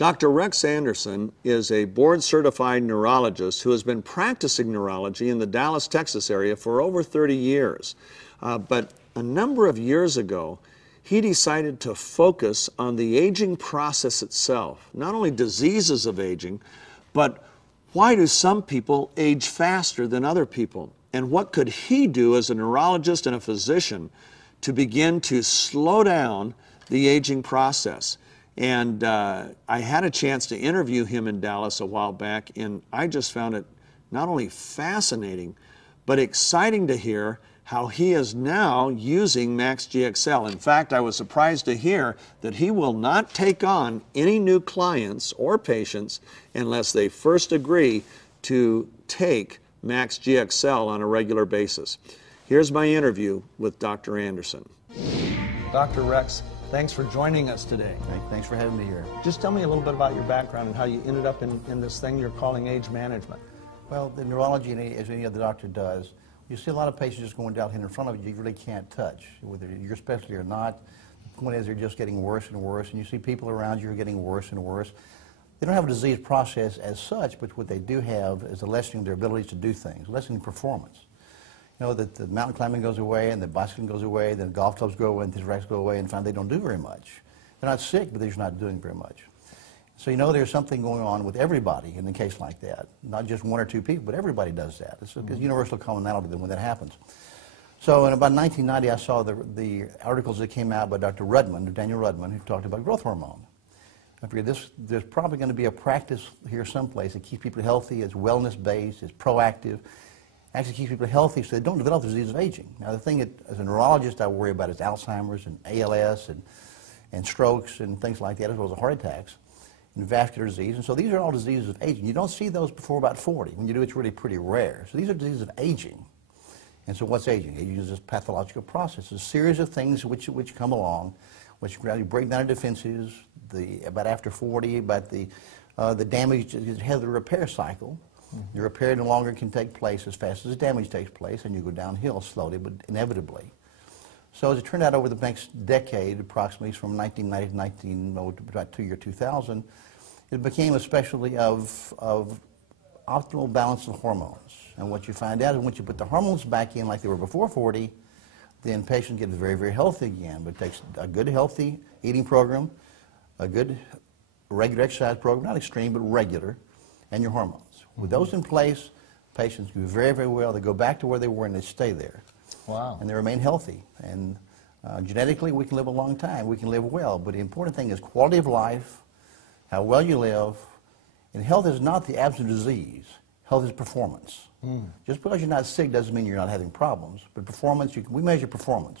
Dr. Rex Anderson is a board-certified neurologist who has been practicing neurology in the Dallas, Texas area for over 30 years. But a number of years ago, he decided to focus on the aging process itself, not only diseases of aging, but why do some people age faster than other people? And what could he do as a neurologist and a physician to begin to slow down the aging process? And I had a chance to interview him in Dallas a while back, and I just found it not only fascinating, but exciting to hear how he is now using maxgxl. In fact, I was surprised to hear that he will not take on any new clients or patients unless they first agree to take maxgxl on a regular basis. Here's my interview with Dr. Anderson. Dr. Rex, thanks for joining us today. Thanks for having me here. Just tell me a little bit about your background and how you ended up in this thing you're calling age management. Well, the neurology, as any other doctor does, you see a lot of patients just going down here in front of you really can't touch, whether you're specialty or not. The point is they're just getting worse and worse, and you see people around you are getting worse and worse. They don't have a disease process as such, but what they do have is a lessening of their abilities to do things, lessening performance. You know, that the mountain climbing goes away, and the bicycling goes away, then the golf clubs go away, and the racks go away, and find they don't do very much. They're not sick, but they're just not doing very much. So you know there's something going on with everybody in a case like that. Not just one or two people, but everybody does that. It's a universal commonality when that happens. So in about 1990, I saw the articles that came out by Dr. Rudman, Daniel Rudman, who talked about growth hormone. I figured there's probably going to be a practice here someplace that keeps people healthy, it's wellness-based, it's proactive, actually keeps people healthy so they don't develop the disease of aging. Now the thing that, as a neurologist, I worry about is Alzheimer's and ALS and strokes and things like that, as well as heart attacks and vascular disease. And so these are all diseases of aging. You don't see those before about 40. When you do, it's really pretty rare. So these are diseases of aging. And so what's aging? Aging is this pathological process, a series of things which come along, which gradually break down defenses, about after 40, about the damage is ahead of the repair cycle. The repair no longer can take place as fast as the damage takes place, and you go downhill slowly but inevitably. So as it turned out over the next decade, approximately from 1990 to about year 2000, it became a specialty of optimal balance of hormones. And what you find out is once you put the hormones back in like they were before 40, then patients get very, very healthy again. But it takes a good, healthy eating program, a good regular exercise program, not extreme, but regular, and your hormones. With those in place, patients do very, very well. They go back to where they were and they stay there. Wow. And they remain healthy. And genetically, we can live a long time. We can live well. But the important thing is quality of life, how well you live. And health is not the absence of disease. Health is performance. Just because you're not sick doesn't mean you're not having problems. But performance, we measure performance.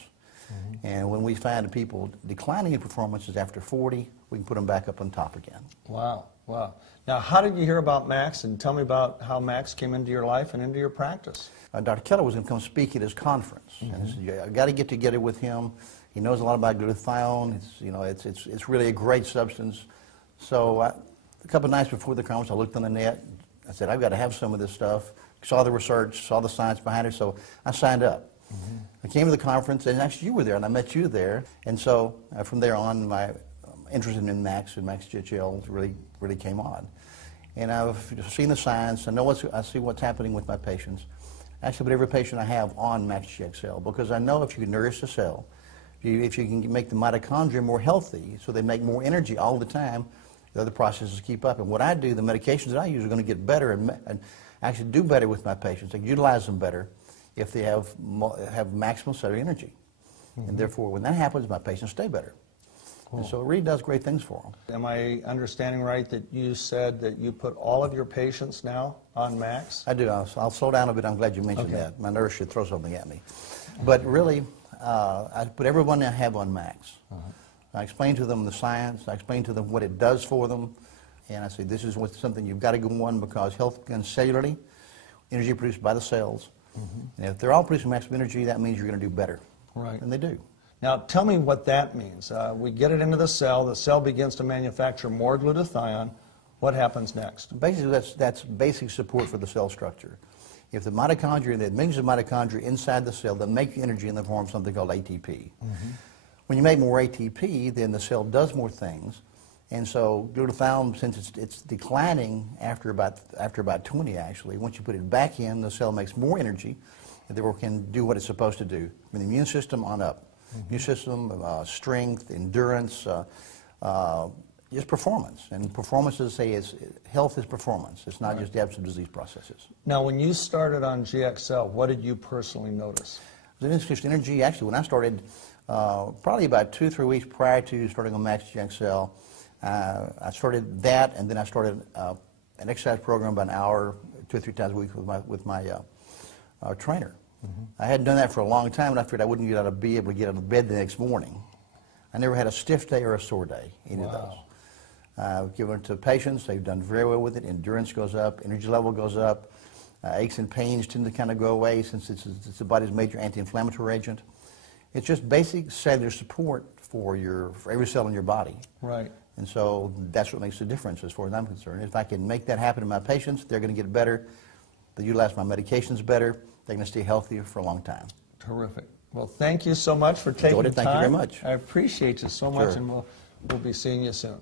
And when we find people declining in performances after 40, we can put them back up on top again. Wow, wow. Now, how did you hear about Max? And tell me about how Max came into your life and into your practice. Dr. Keller was going to come speak at his conference. And I said, I got to get together with him. He knows a lot about glutathione. It's really a great substance. So a couple of nights before the conference, I looked on the net. I said, I've got to have some of this stuff. Saw the research, saw the science behind it, so I signed up. I came to the conference, and actually you were there, and I met you there. And so from there on, my interest in Max and maxgxl really came on. And I've seen the science. I see what's happening with my patients. Actually, with every patient I have on maxgxl, because I know if you can nourish the cell, if you can make the mitochondria more healthy, so they make more energy all the time, the other processes keep up. And what I do, the medications that I use are going to get better and actually do better with my patients. I can utilize them better if they have maximal cellular energy. And therefore, when that happens, my patients stay better. And so it really does great things for them. Am I understanding right that you said that you put all of your patients now on Max? I do. I'll slow down a bit. I'm glad you mentioned that. My nurse should throw something at me. But really, I put everyone I have on Max. I explain to them the science. I explain to them what it does for them. And I say, this is something you've got to go on because health begins cellularly, energy produced by the cells. And if they're all producing maximum energy, that means you're going to do better. Right. And they do. Now, tell me what that means. We get it into the cell begins to manufacture more glutathione. What happens next? Basically, that's basic support for the cell structure. If the mitochondria, the millions of mitochondria inside the cell that make energy in the form of something called ATP. When you make more ATP, then the cell does more things, And so glutathione, since it's declining after about 20 actually, once you put it back in, the cell makes more energy, and therefore can do what it's supposed to do. From the immune system on up. Immune system, strength, endurance, just performance. And performance, as I say, health is performance. It's not just the absence of disease processes. Now, when you started on GXL, what did you personally notice? The increased energy, actually, when I started, probably about 2 or 3 weeks prior to starting on maxgxl, I started that, and then I started an exercise program about an hour, 2 or 3 times a week with my trainer. I hadn't done that for a long time, and I figured I wouldn't be able to get out of bed the next morning. I never had a stiff day or a sore day, either of those. I've given it to patients. They've done very well with it. Endurance goes up. Energy level goes up. Aches and pains tend to kind of go away since it's the body's major anti-inflammatory agent. It's just basic cellular support for every cell in your body. Right. And so that's what makes the difference as far as I'm concerned. If I can make that happen in my patients, they're going to get better. They utilize my medications better. They're going to stay healthier for a long time. Terrific. Well, thank you so much for taking the time. Thank you very much. I appreciate you so much, and we'll be seeing you soon.